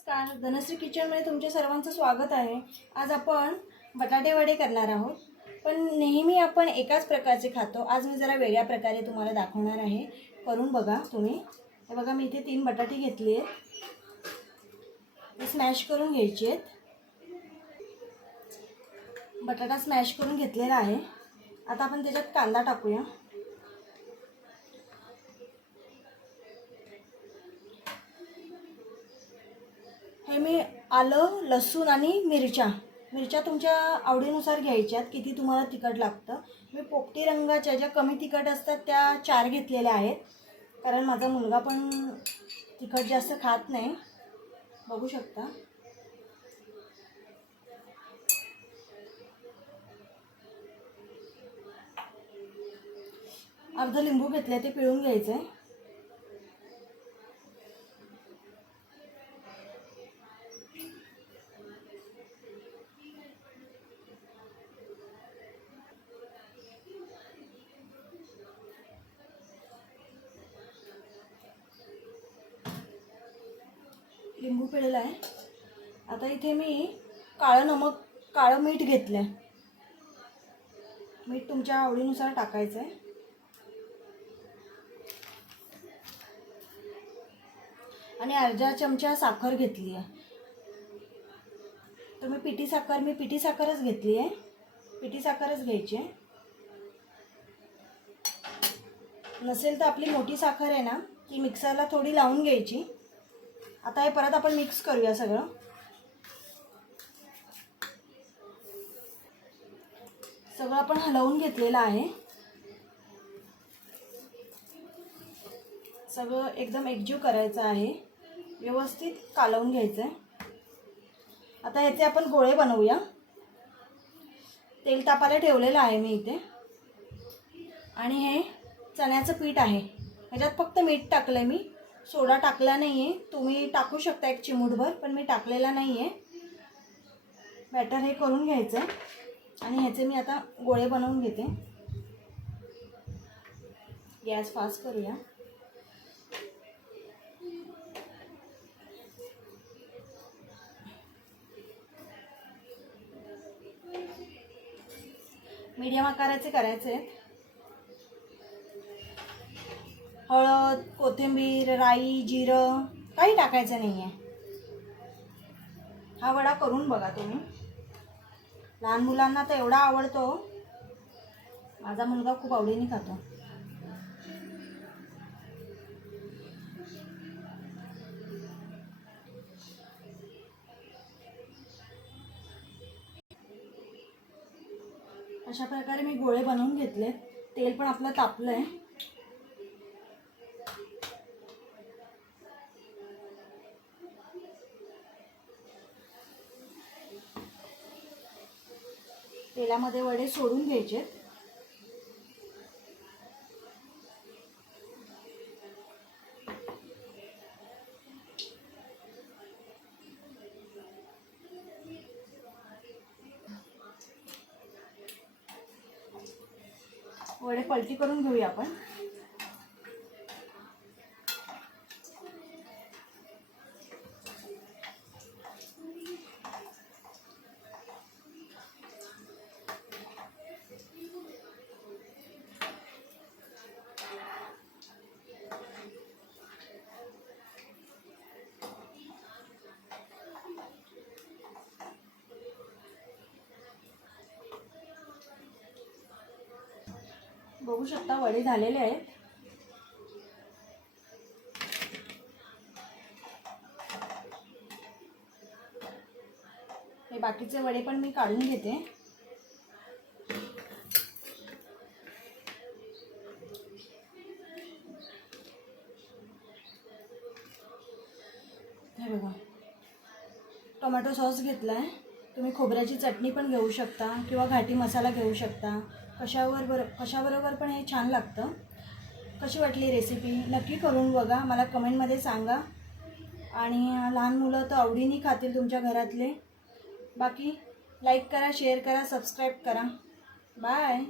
नमस्कार. धनश्री किचनमध्ये तुमच्या सर्वांचं स्वागत आहे. आज आपण बटाटे वडे करणार आहोत. पण नेहमी आपण एकाच प्रकारचे खातो. आज मी जरा वेगळ्या प्रकारे तुम्हाला दाखवणार आहे. करून बघा तुम्ही. हे बघा मी इथे तीन बटाटे घेतले आहेत. स्मॅश करून घ्यायचे आहेत. बटाटा स्मॅश करून घेतलेला आहे. आता आपण त्याच्यात कांदा टाकूया. हे मी आलं लसूण आणि मिरच्या. मिरच्या तुमच्या आवडीनुसार घ्यायच्यात किती तुम्हाला तिखट लागतं. मी पोपटी रंगाच्या ज्या कमी तिखट असतात त्या चार घेतलेल्या आहेत. कारण माझा मुलगा पण तिखट जास्त खात नाही. बघू शकता. अर्ध लिंबू घेतले ते पिळून घ्यायचं आहे लिंबू पिळलं आहे. आता इथे मी काळं नमक काळं मीठ घेतलं आहे मीठ तुमच्या आवडीनुसार टाकायचं आहे आणि अर्धा चमचा साखर घेतली आहे. तुम्ही पिठी साखर मी पिठी साखरच घेतली आहे. पिठी साखरच घ्यायची आहे. नसेल तर आपली मोठी साखर आहे ना ती मिक्सरला थोडी लावून घ्यायची. आता हे परत आपण मिक्स करूया सगळं. सगळं आपण हलवून घेतलेलं आहे. सगळं एकदम एकजीव करायचं आहे. व्यवस्थित कालवून घ्यायचं आहे आता ह्याचे आपण गोळे बनवूया. तेल तापाला ठेवलेलं आहे मी इथे. आणि हे चण्याचं पीठ आहे. ह्याच्यात फक्त मीठ टाकलं आहे मी. सोडा टाकला नाही आहे तुम्ही टाकू शकता एक चिमूटभर पण मी टाकलेला नाही आहे बॅटर हे करून घ्यायचं आहे आणि ह्याचे मी आता गोळे बनवून घेते. गॅस फास्ट करूया. मीडियम आकाराचे करायचे आहेत हळद कोथिंबीर राई जिरं काही टाकायचं नाही आहे हा वडा करून बघा तुम्ही. लहान मुलांना तर एवढा आवडतो. माझा मुलगा खूप आवडीने खातो. अशा प्रकारे मी गोळे बनवून घेतले तेल पण आपलं तापलं आहे तेलामध्ये वडे सोडून घ्यायचे. वडे पलटी करून घेऊया आपण. बघू शकता वडे झालेले आहेत. हे बाकीचे वडे पण मी काढून घेते. हे बघा टोमॅटो सॉस घेतला आहे तुम्ही खोबऱ्याची चटणी पण घेऊ शकता किंवा घाटी मसाला घेऊ शकता. कशावर बर कशाबरोबर पण हे छान लागतं. कशी वाटली रेसिपी नक्की करून बघा. मला कमेंटमध्ये सांगा. आणि लहान मुलं तर आवडीने खातील तुमच्या घरातले. बाकी लाईक करा शेअर करा सबस्क्राईब करा. बाय